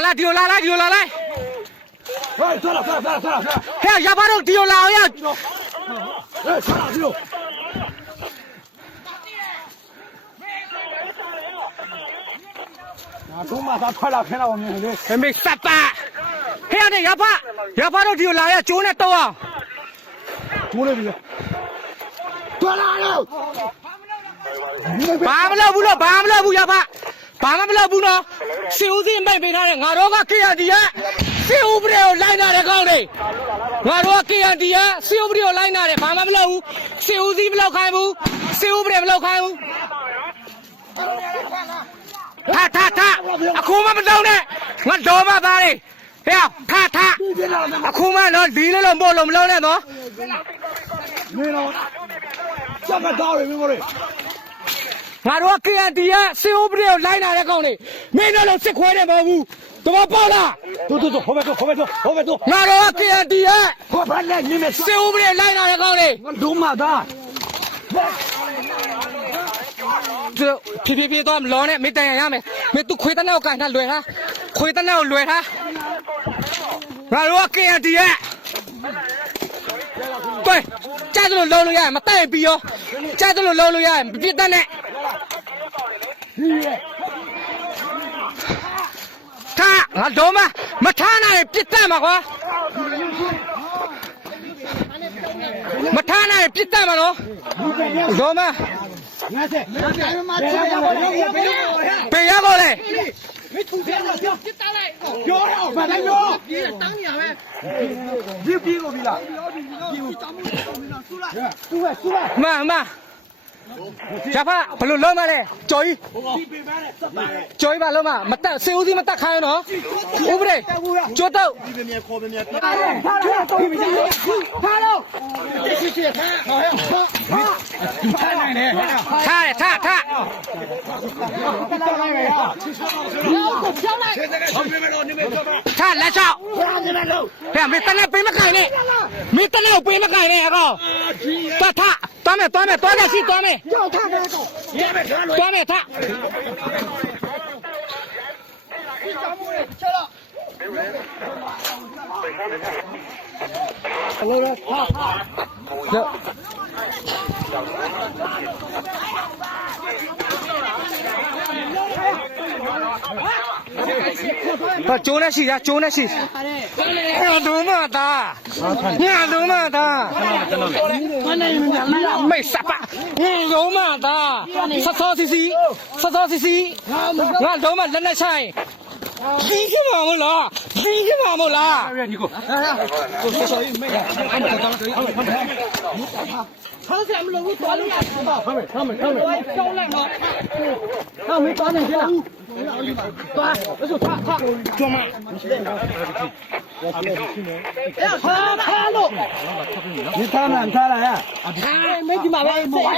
来，丢来，来。哎，算了。嘿，要把这丢了呀！哎，算了，丢。啊，中马他快了，看到我们的。还没杀吧？嘿呀，这要把这丢了呀，就那多啊！多了不？多了。ဘာမလုပ်ဘူးလို့ဘာမလုပ်ဘူးရဖဘာမှမလုပ်ဘူးနော်စီဦးစီးမိတ်ပေးထားတယ်ငါတို့က KND ရဲ့စီဦးပရေကိုလိုက်လာတဲ့ကောင်းလေးငါတို့က KND ရဲ့စီဦးပရေကိုလိုက်လာတယ်ဘာမှမလုပ်ဘူးစီဦးစီးမလုပ်ခိုင်းဘူးစီဦးပရေမလုပ်ခိုင်းဘူးထအခုမှမလုပ်နဲ့ငါတော်မသားလေးဟဲ့ထအခုမှနော်ဒီလေးလို့မို့လို့မလုပ်နဲ့နော်没了，这个道理没有嘞。ငါတို့က KND ရဲ့စီဦးပရေကိုလိုက်လာတဲ့ကောင်းလေးမင်းတို့လည်းစစ်ခွဲတယ်မဟုတ်ဘူးတော်ပေါက်လား走，后面走。ငါတို့က KND ရဲ့ 我把那你们စီဦးပရေလိုက်လာတဲ့ကောင်းလေး我中马的。ဖြည်းသွားမလောနဲ့မင်းတန်ရမယ်မင်းသူခွေးတနက်ကိုကန်ထားလွယ်ထားခွေးတနက်ကိုလွယ်ထားငါတို့က KND ရဲ့对ကြားသလိုလုံးလို့ရမတိုက်ပြီးရောကြားသလိုလုံးလို့ရမပြစ်တတ်နဲ့ထားငါတော့မထားနိုင်ပြစ်တတ်မှာကွာမထားနိုင်ပြစ်တတ်မှာနော်တော့ပေးရပါလေ没出钱了，丢了，把他丢。当你呗。别我比了。输了。မရဖဘလို့လုံးမလဲကြော်ကြီးကြော်ကြီးပါလုံးမတက်စေဦးစီးမတက်ခိုင်းနော်ဥပဒေကျိုးတော့ထားနိုင်တယ်ထားလက်ချောက်ဟဲ့မင်းတနေ့ပေးမခိုင်းနဲ့မင်းတနေ့ကိုပေးမခိုင်းနဲ့အကောသွားမယ်သွားကြရှိသွားမယ်သွားမယ်ထကျိုးနဲ့ရှိငါလုံးမသားမိတ်စပါလုံးမသားဆောစီစီငါလုံးမလက်နဲ့ဆိုင်ကြီးကမှာမလား你给我。小玉妹。他们楼多了，他们招来了，他没抓进去了，抓，那就抓，抓嘛。他喽，你看了呀？他没去马来，没来。